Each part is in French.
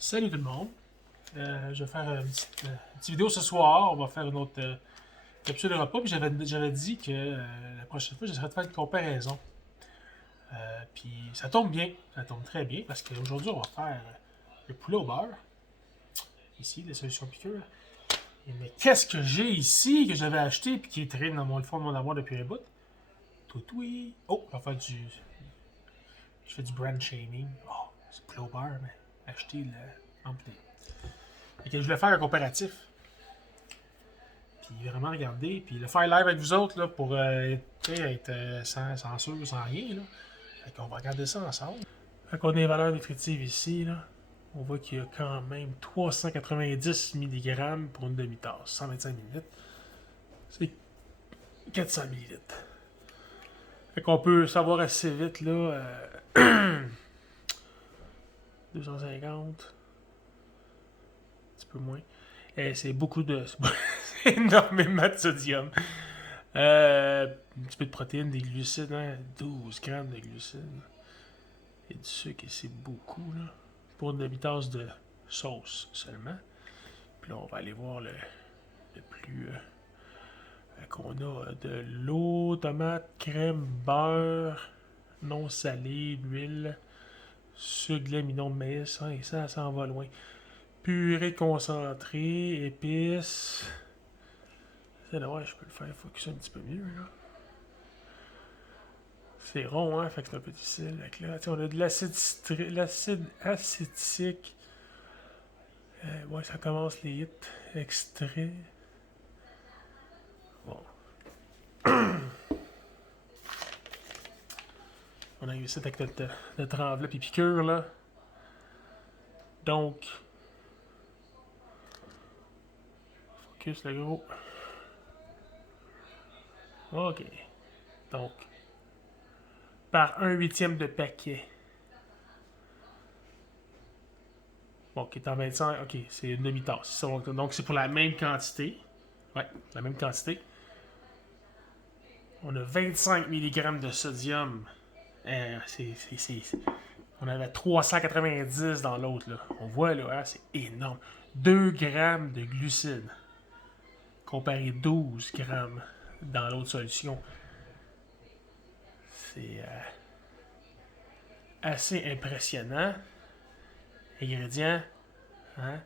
Salut tout le monde. Je vais faire une petite vidéo ce soir. On va faire une autre capsule de repas. Puis j'avais dit que la prochaine fois, j'essaierais de faire une comparaison. Puis ça tombe bien. Ça tombe très bien parce qu'aujourd'hui, on va faire le poulet au beurre. Ici, les solutions piqûres. Mais qu'est-ce que j'ai ici que j'avais acheté puis qui traîne dans le fond de mon armoire depuis un bout? Toutoui. Oh, je vais faire du. Je fais du brand shaming. Oh, c'est poulet au beurre, mais acheter le. Fait que je voulais faire un comparatif. Puis vraiment regarder. Puis le faire live avec vous autres là, pour être sans censure, sans rien. Là. Fait qu'on va regarder ça ensemble. Fait qu'on a les valeurs nutritives ici. Là. On voit qu'il y a quand même 390 mg pour une demi-tasse. 125 ml. C'est 400 ml. Fait qu'on peut savoir assez vite là. 250. Un petit peu moins. Et c'est beaucoup de. C'est énormément de sodium. Un petit peu de protéines, des glucides, hein? 12 grammes de glucides. Et du sucre, et c'est beaucoup, là. Pour une demi-tasse de sauce seulement. Puis là, on va aller voir le plus. Qu'on a de l'eau, tomate, crème, beurre, non salé, l'huile, sucre, l'amidon de maïs. Hein, et ça s'en va loin. Purée concentrée, épices. Ouais, je peux le faire focus un petit peu mieux, là. C'est rond, hein, fait que c'est un peu difficile. Fait là, on a de l'acide acétique. Ouais, ça commence les hits. Extrait. Bon. On a eu ça avec notre enveloppe et piqûre, là. Donc. Focus, le gros. Ok. Donc. Par 1/8 de paquet. Bon, qui est en 25. Ok, c'est une demi-tasse. Donc, c'est pour la même quantité. Ouais, la même quantité. On a 25 mg de sodium. On avait 390 dans l'autre. Là. On voit, là, hein, c'est énorme. 2 grammes de glucides. Comparé 12 grammes dans l'autre solution. C'est assez impressionnant. Ingrédients. Hein?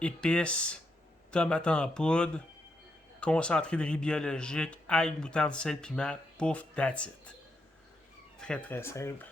Épices. Tomates en poudre. Concentré de riz biologique. Ail, moutarde, sel, piment. Pouf, that's it. Très très simple.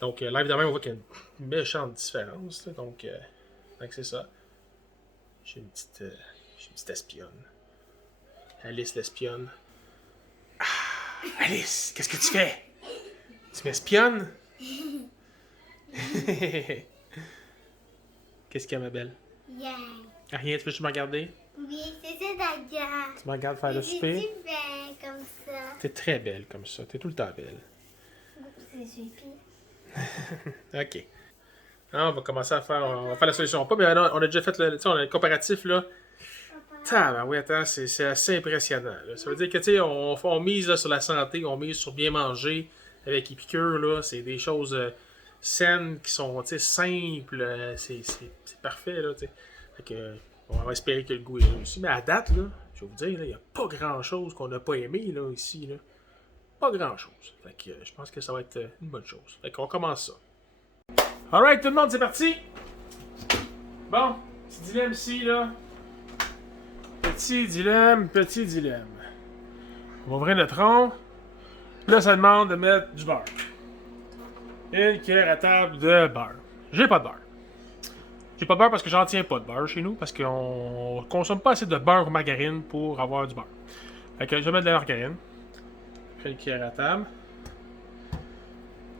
Donc là évidemment on voit qu'il y a une méchante différence. Là, donc c'est ça. J'ai une petite espionne. Alice l'espionne. Ah, Alice, qu'est-ce que tu fais? Tu m'espionnes? Qu'est-ce qu'il y a ma belle? Yeah. Rien, tu peux juste me regarder? Oui, c'est ça d'ailleurs. Tu me regardes faire le souper? C'est bien comme ça. T'es très belle comme ça, t'es tout le temps belle. C'est super. Ok. Alors, on va commencer à faire, on va faire la solution. Pas, mais on a déjà fait le comparatif là. Oui, attends, c'est assez impressionnant. Là. Ça veut dire que tu sais, on mise là, sur la santé, on mise sur bien manger avec les piqûres là. C'est des choses saines qui sont simples. C'est parfait là. Fait que, on va espérer que le goût est là aussi. Mais à date là, je vais vous dire, il n'y a pas grand chose qu'on n'a pas aimé là ici là. Pas grand chose. Fait que je pense que ça va être une bonne chose. Fait qu'on commence ça. Alright, tout le monde, c'est parti! Bon, petit dilemme ici, là. Petit dilemme. On va ouvrir le tronc. Là, ça demande de mettre du beurre. Une cuillère à table de beurre. J'ai pas de beurre. J'ai pas de beurre parce que j'en tiens pas de beurre chez nous, parce qu'on consomme pas assez de beurre ou margarine pour avoir du beurre. Fait que je vais mettre de la margarine. Une cuillère à table.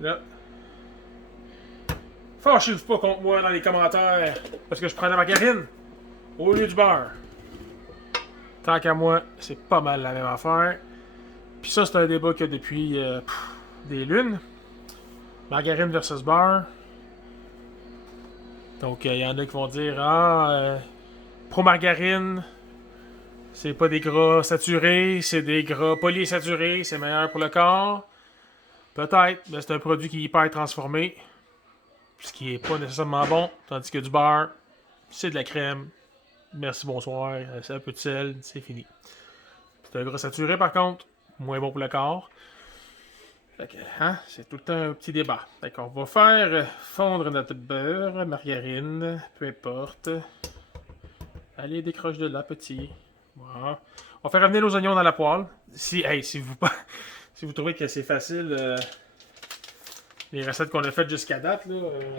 Là. Fâchez-vous pas contre moi dans les commentaires parce que je prends de la margarine au lieu du beurre. Tant qu'à moi, c'est pas mal la même affaire. Puis ça, c'est un débat qu'il y a depuis des lunes. Margarine versus beurre. Donc, il y en a qui vont dire pro-margarine, c'est pas des gras saturés, c'est des gras polyinsaturés, c'est meilleur pour le corps. Peut-être, mais c'est un produit qui est hyper transformé. ce qui est pas nécessairement bon, tandis que du beurre, c'est de la crème. Merci, bonsoir, c'est un peu de sel, c'est fini. C'est un gras saturé par contre, moins bon pour le corps. Fait que, hein, c'est tout le temps un petit débat. Fait qu'on va faire fondre notre beurre, margarine, peu importe. Allez, décroche de là, petit. Voilà. On va faire revenir nos oignons dans la poêle. Si vous trouvez que c'est facile, les recettes qu'on a faites jusqu'à date,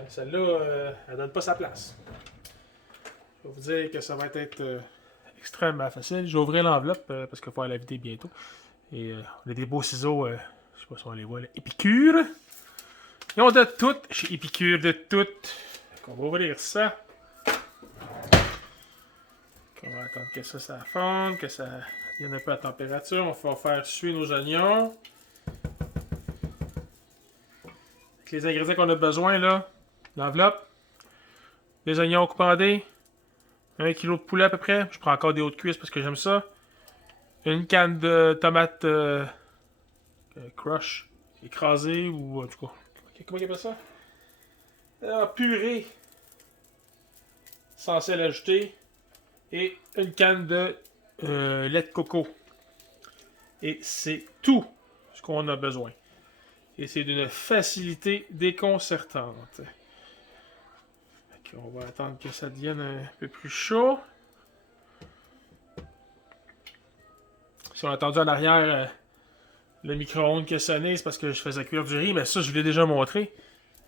celle-là, elle donne pas sa place. Je vais vous dire que ça va être extrêmement facile. Je vais ouvrir l'enveloppe parce qu'il faut la vider bientôt. Et on a des beaux ciseaux, je sais pas si on les voit là. Épicure. Ils ont de tout chez Épicure, de tout. On va ouvrir ça. On va attendre que ça fonde, que ça vienne un peu à température. On va faire suer nos oignons. Avec les ingrédients qu'on a besoin là, l'enveloppe, les oignons coupés en dés, 1 kg de poulet à peu près. Je prends encore des hautes cuisses parce que j'aime ça. Une canne de tomates crush, écrasée ou en tout cas, comment on appelle ça? Purée, sans sel ajouté. Et une canne de lait de coco. Et c'est tout ce qu'on a besoin. Et c'est d'une facilité déconcertante. On va attendre que ça devienne un peu plus chaud. Si on a entendu en arrière le micro-ondes qui a sonné, c'est parce que je faisais cuire du riz. Mais ça, je vous l'ai déjà montré.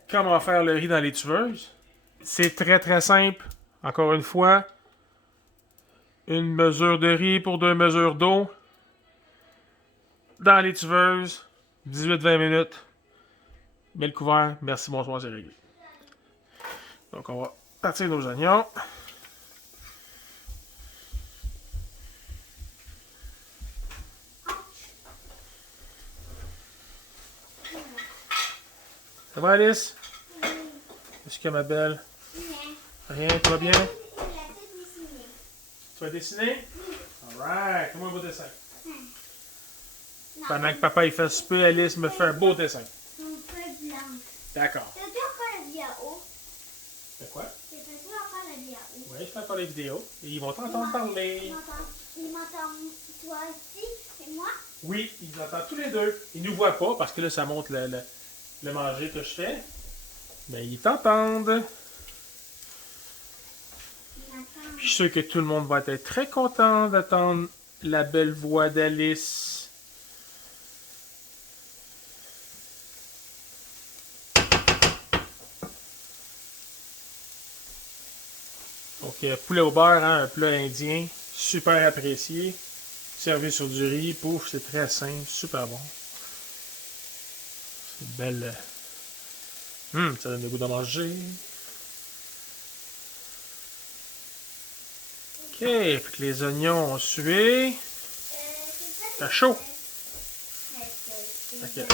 Comment faire le riz dans les tuveuses. C'est très très simple. Encore une fois. Une mesure de riz pour 2 mesures d'eau. Dans les tuveuses. 18-20 minutes. Mets le couvert. Merci, bonsoir, c'est réglé. Donc, on va partir nos oignons. Ça va, Alice? Est-ce que ma belle? Rien, tout va bien? Tu vas dessiner? Alright, comment un beau dessin? Pendant que papa il fait souper, Alice me fait un beau dessin. D'accord. T'as déjà encore la vidéo? C'est quoi? T'as déjà encore la vidéo? Oui, je fais encore les vidéos. Et ils vont t'entendre parler. Ils m'entendent toi aussi et moi? Oui, ils nous entendent tous les deux. Ils nous voient pas parce que là, ça montre le manger que je fais. Mais ils t'entendent. Je suis sûr que tout le monde va être très content d'entendre la belle voix d'Alice. Donc, poulet au beurre, hein, un plat indien, super apprécié. Servi sur du riz, pouf, c'est très simple, super bon. C'est une belle... ça donne le goût de manger. Ok, puis que les oignons ont sué. C'est chaud. Ok.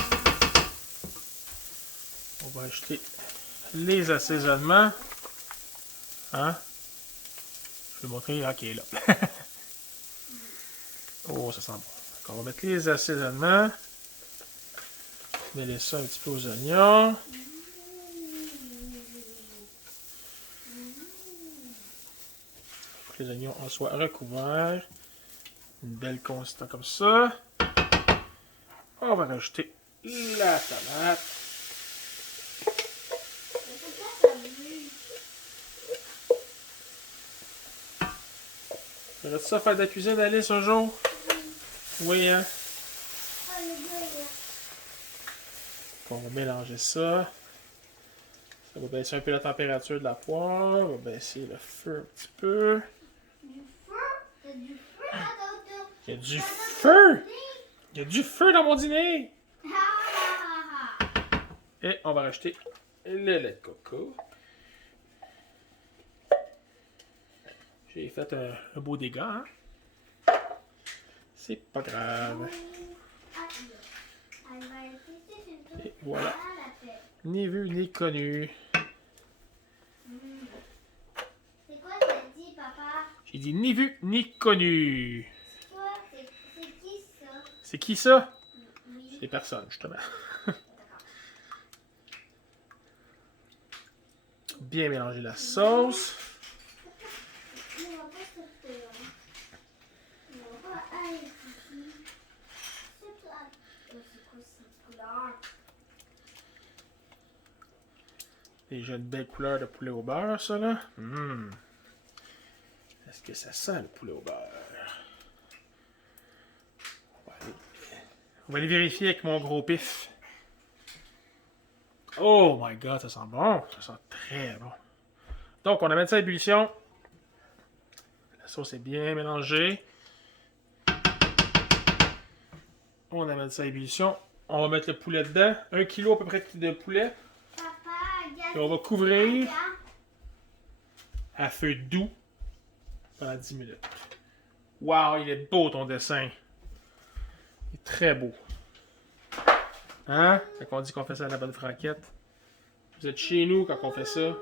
On va ajouter les assaisonnements. Hein? Je vais montrer. Ok, là. Oh, ça sent bon. Donc, on va mettre les assaisonnements. Mêler ça un petit peu aux oignons. Pour que les oignons en soient recouverts. Une belle consistance comme ça. On va rajouter la tomate. Faudrait-tu ça faire de la cuisine, Alice, un jour? Oui, hein? On va mélanger ça. Ça va baisser un peu la température de la poêle. On va baisser le feu un petit peu. Du feu? T'as du feu dans ton dos? Il y a du feu! Il y a du feu dans mon dîner! Et on va rajouter le lait de coco. J'ai fait un beau dégât, hein? C'est pas grave. Et voilà. Ni vu ni connu. C'est quoi t'as dit, papa? J'ai dit ni vu ni connu. Toi, c'est qui ça? C'est qui ça? Oui. C'est personne, justement. bien mélanger la sauce. On va pas sauter, hein. On va pas aller ici. C'est quoi cette couleur? Déjà une belle couleur de poulet au beurre, ça, là. Est-ce que ça sent le poulet au beurre? On va aller vérifier avec mon gros pif. Oh my god, ça sent bon. Ça sent très bon. Donc, on amène ça à ébullition. La sauce est bien mélangée. On amène ça à ébullition. On va mettre le poulet dedans. 1 kg à peu près de poulet. Papa, regarde. Et on va couvrir à feu doux pendant 10 minutes. Wow, il est beau ton dessin. Il est très beau. Hein? Quand on dit qu'on fait ça à la bonne franquette. Vous êtes chez nous quand on fait ça.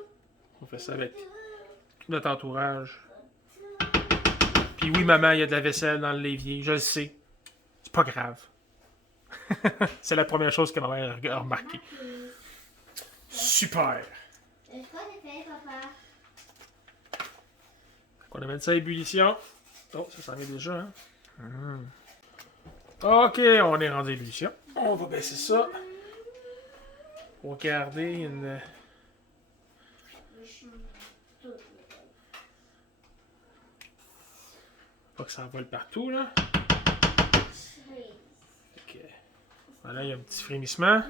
On fait ça avec tout notre entourage. Puis oui, maman, il y a de la vaisselle dans l'évier. Je le sais. C'est pas grave. C'est la première chose que ma mère a remarqué. Super! Est-ce qu'on est fait, papa? On amène ça à ébullition. Oh, ça s'en vient déjà, hein? Ok, on est rendu à ébullition. On va baisser ça. Pour garder une... Pas que ça vole partout, là. Ok. Voilà, il y a un petit frémissement.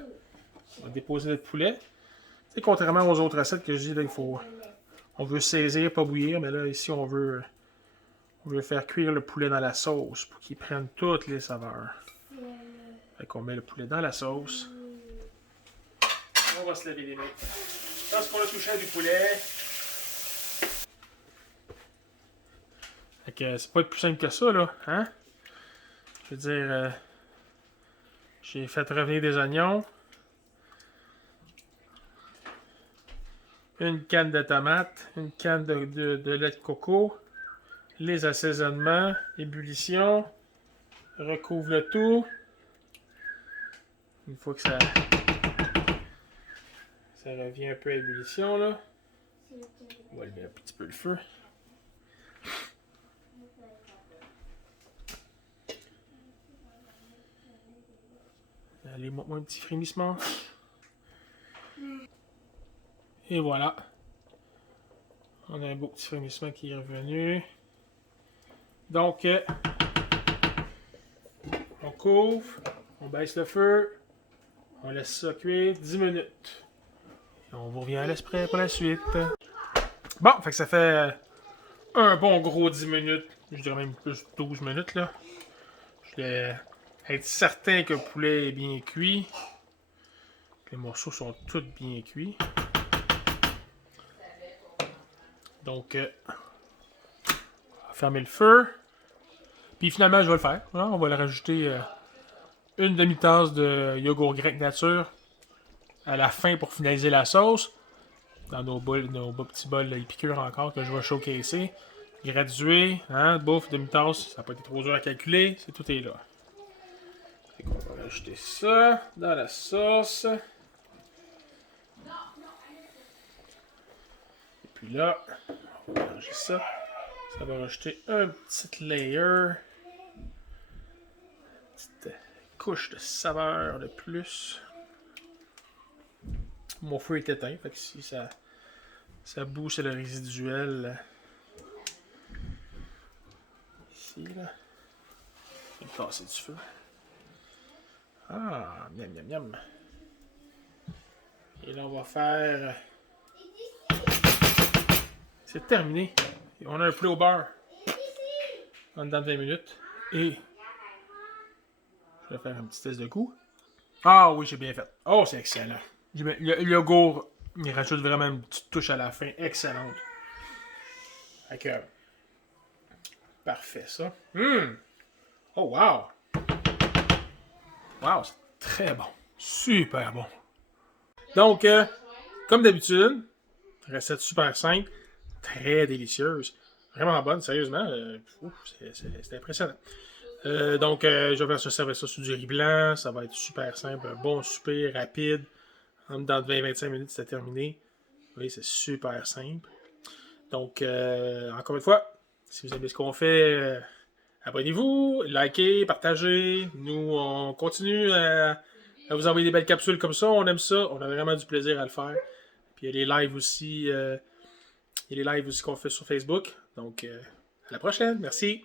On va déposer notre poulet. Tu sais, contrairement aux autres recettes que je dis, là, il faut... On veut saisir, pas bouillir, mais là, ici, on veut faire cuire le poulet dans la sauce pour qu'il prenne toutes les saveurs. Fait qu'on met le poulet dans la sauce. On va se laver les mains. Lorsqu'on a touché à du poulet. Fait que c'est pas plus simple que ça, là. Hein? Je veux dire, j'ai fait revenir des oignons. Une canne de tomates. Une canne de lait de coco. Les assaisonnements. Ébullition. Recouvre le tout. Une fois que ça revient un peu à ébullition, là. On va allumer un petit peu le feu. Allez, montre-moi un petit frémissement. Et voilà. On a un beau petit frémissement qui est revenu. Donc, on couvre, on baisse le feu, on laisse ça cuire 10 minutes. Et on vous revient à l'esprit pour la suite. Bon, fait que ça fait un bon gros 10 minutes. Je dirais même plus 12 minutes, là. Je voulais être certain que le poulet est bien cuit. Les morceaux sont tous bien cuits. Donc, on va fermer le feu. Puis finalement, je vais le faire. Voilà, on va le rajouter une demi-tasse de yogourt grec nature à la fin pour finaliser la sauce. Dans nos petits bols épicures encore que je vais showcaser. Gradué, hein, bouffe, demi-tasse, ça n'a pas été trop dur à calculer, tout est là. Fait qu'on va rajouter ça dans la sauce. Et puis là, on va mélanger ça. Ça va rajouter un petit layer. Petite couche de saveur de plus. Mon feu est éteint, fait que si ça boue, c'est le résiduel. Ici, là. Je vais casser du feu. Ah, miam, miam, miam. Et là, on va faire... C'est terminé. On a un poulet au beurre. En dedans de 20 minutes. Et... Je vais faire un petit test de goût. Ah oui, j'ai bien fait. Oh, c'est excellent. Le yogourt, il rajoute vraiment une petite touche à la fin. Excellente. Fait que... Parfait, ça. Oh, wow! Wow, c'est très bon. Super bon. Donc, comme d'habitude, recette super simple, très délicieuse. Vraiment bonne, sérieusement. C'est impressionnant. Donc, je vais se servir ça sur du riz blanc. Ça va être super simple. Un bon souper rapide. En dedans de 20-25 minutes, c'est terminé. Oui, c'est super simple. Donc, encore une fois, si vous aimez ce qu'on fait, abonnez-vous, likez, partagez. Nous, on continue à vous envoyer des belles capsules comme ça. On aime ça. On a vraiment du plaisir à le faire. Puis il y a les lives aussi. Il y a les lives aussi qu'on fait sur Facebook. Donc, à la prochaine. Merci.